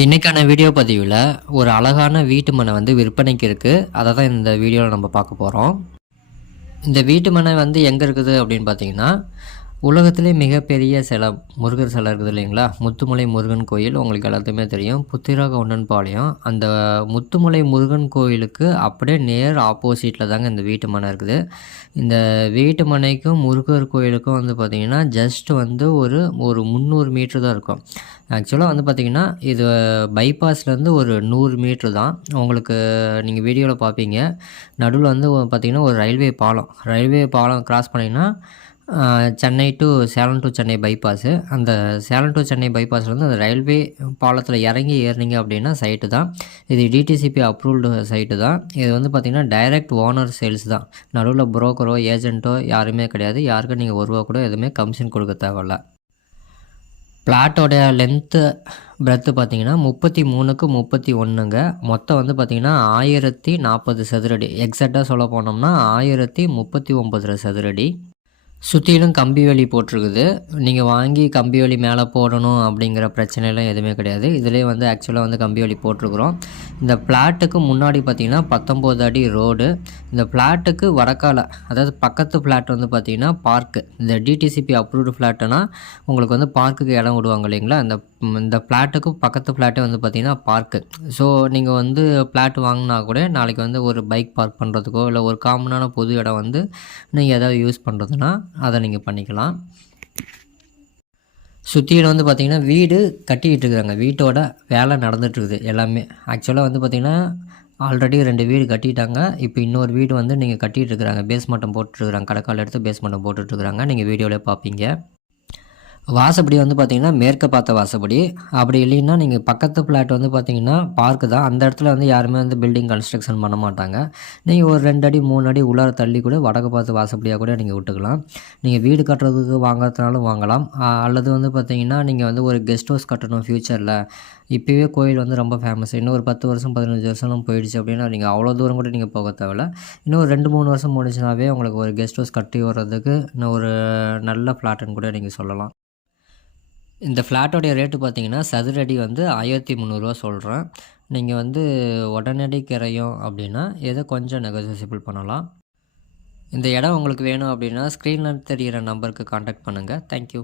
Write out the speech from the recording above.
இன்றைக்கான வீடியோ பதிவில் ஒரு அழகான வீட்டு மனை வந்து விற்பனைக்கு இருக்குது. அதை தான் இந்த வீடியோவில் நம்ம பார்க்க போகிறோம். இந்த வீட்டு மனை வந்து எங்கே இருக்குது அப்படின்னு பார்த்தீங்கன்னா, உலகத்திலே மிகப்பெரிய சிலை முருகர் சிலை இருக்குது இல்லைங்களா? முத்துமலை முருகன் கோயில் உங்களுக்கு எல்லாத்துக்குமே தெரியும். புத்திராகவுண்டன்பாளையம் அந்த முத்துமலை முருகன் கோயிலுக்கு அப்படியே நேர் ஆப்போசிட்டில் தாங்க இந்த வீட்டு மனை இருக்குது. இந்த வீட்டு மனைக்கும் முருகர் கோயிலுக்கும் வந்து பார்த்திங்கன்னா ஜஸ்ட் வந்து ஒரு 300 மீட்ரு தான் இருக்கும். ஆக்சுவலாக வந்து பார்த்திங்கன்னா இது பைபாஸ்லேருந்து ஒரு 100 மீட்ரு தான். உங்களுக்கு நீங்கள் வீடியோவில் பார்ப்பீங்க. நடுவில் வந்து பார்த்திங்கன்னா ஒரு ரயில்வே பாலம் கிராஸ் பண்ணிங்கன்னா Chennai to Salem to Chennai bypass. அந்த சேலம் டு சென்னை பைபாஸ்லேருந்து அந்த ரயில்வே பாலத்தில் இறங்கி ஏறினீங்க அப்படின்னா சைட்டு தான். இது டிடிசிபி அப்ரூவ்டு சைட்டு தான். இது வந்து பார்த்திங்கன்னா டைரக்ட் ஓனர் சேல்ஸ் தான். நடுவில் புரோக்கரோ ஏஜென்ட்டோ யாருமே கிடையாது. யாருக்கும் நீங்கள் ஒரு ரூபா கூட எதுவுமே கமிஷன் கொடுக்க தேவையில்ல. பிளாட்டோடைய லென்த்து பிரெத்து பார்த்திங்கன்னா 33க்கு 31ங்க. மொத்தம் வந்து பார்த்திங்கன்னா 1040 சதுரடி. எக்ஸாக்டாக சொல்ல போனோம்னா 1039 சதுரடி. சுற்றிலும் கம்பி வேலி போட்டிருக்குது. நீங்கள் வாங்கி கம்பி வேலி மேலே போடணும் அப்படிங்கிற பிரச்சனைலாம் எதுவுமே கிடையாது. இதிலே வந்து ஆக்சுவலாக வந்து கம்பி வேலி போட்டிருக்குறோம். இந்த பிளாட்டுக்கு முன்னாடி பார்த்திங்கன்னா 19 அடி ரோடு. இந்த பிளாட்டுக்கு வடக்கால, அதாவது பக்கத்து பிளாட் வந்து பார்த்திங்கன்னா பார்க்கு. இந்த டிடிசிபி அப்ரூவ்டு ஃப்ளாட்டுனா உங்களுக்கு வந்து பார்க்குக்கு இடம் விடுவாங்க இல்லைங்களா? இந்த ஃப்ளாட்டுக்கு பக்கத்து ஃப்ளாட்டே வந்து பார்த்திங்கன்னா பார்க்கு. ஸோ நீங்கள் வந்து ஃப்ளாட் வாங்கினா கூட நாளைக்கு வந்து ஒரு பைக் பார்க் பண்ணுறதுக்கோ இல்லை ஒரு காமனான பொது இடம் வந்து நீங்கள் எதாவது யூஸ் பண்ணுறதுனா அதை நீங்கள் பண்ணிக்கலாம். சுற்றியில் வந்து பார்த்திங்கன்னா வீடு கட்டிக்கிட்டு இருக்கிறாங்க. வீட்டோட வேலை நடந்துகிட்ருக்குது எல்லாமே. ஆக்சுவலாக வந்து பார்த்திங்கன்னா ஆல்ரெடி 2 வீடு கட்டிட்டாங்க. இப்போ இன்னொரு வீடு வந்து நீங்கள் கட்டிகிட்டு இருக்கிறாங்க. பேஸ்மட்டம் போட்டுருக்குறாங்க. கடைக்கால் எடுத்து பேஸ்மட்டம் போட்டுட்ருக்குறாங்க. நீங்கள் வீடியோவில் பார்ப்பீங்க. வாசப்படி வந்து பார்த்திங்கன்னா மேற்க பார்த்த வாசப்படி. அப்படி இல்லைன்னா நீங்கள் பக்கத்து ஃப்ளாட் வந்து பார்த்திங்கன்னா பார்க்கு தான். அந்த இடத்துல வந்து யாருமே வந்து பில்டிங் கன்ஸ்ட்ரக்ஷன் பண்ண மாட்டாங்க. நீங்கள் ஒரு 2 அடி 3 அடி உள்ளார தள்ளி கூட வடக்கு பார்த்து வாசப்படியாக கூட நீங்கள் விட்டுக்கலாம். நீங்கள் வீடு கட்டுறதுக்கு வாங்குறதுனாலும் வாங்கலாம். அல்லது வந்து பார்த்திங்கன்னா நீங்கள் வந்து ஒரு கெஸ்ட் ஹவுஸ் கட்டணும் ஃப்யூச்சரில். இப்போவே கோயில் வந்து ரொம்ப ஃபேமஸ். இன்னும் ஒரு 10 வருஷம் 15 வருஷம்லாம் போயிடுச்சு அப்படின்னா நீங்கள் அவ்வளோ தூரம் கூட நீங்கள் போக தேவையில்ல. இன்னும் ஒரு 2-3 வருஷம் முடிச்சுனாவே உங்களுக்கு ஒரு கெஸ்ட் ஹவுஸ் கட்டி வர்றதுக்கு இன்னும் ஒரு நல்ல ஃப்ளாட்டுன்னு கூட நீங்கள் சொல்லலாம். இந்த ஃப்ளாட்டோடைய ரேட்டு பார்த்தீங்கன்னா சதுரடி வந்து 1300 சொல்கிறேன். நீங்கள் வந்து உடனடி கிரையும் அப்படின்னா ஏதோ கொஞ்சம் நெகோசியபிள் பண்ணலாம். இந்த இடம் உங்களுக்கு வேணும் அப்படின்னா ஸ்க்ரீனில் தெரிகிற நம்பருக்கு கான்டாக்ட் பண்ணுங்கள். தேங்க்யூ.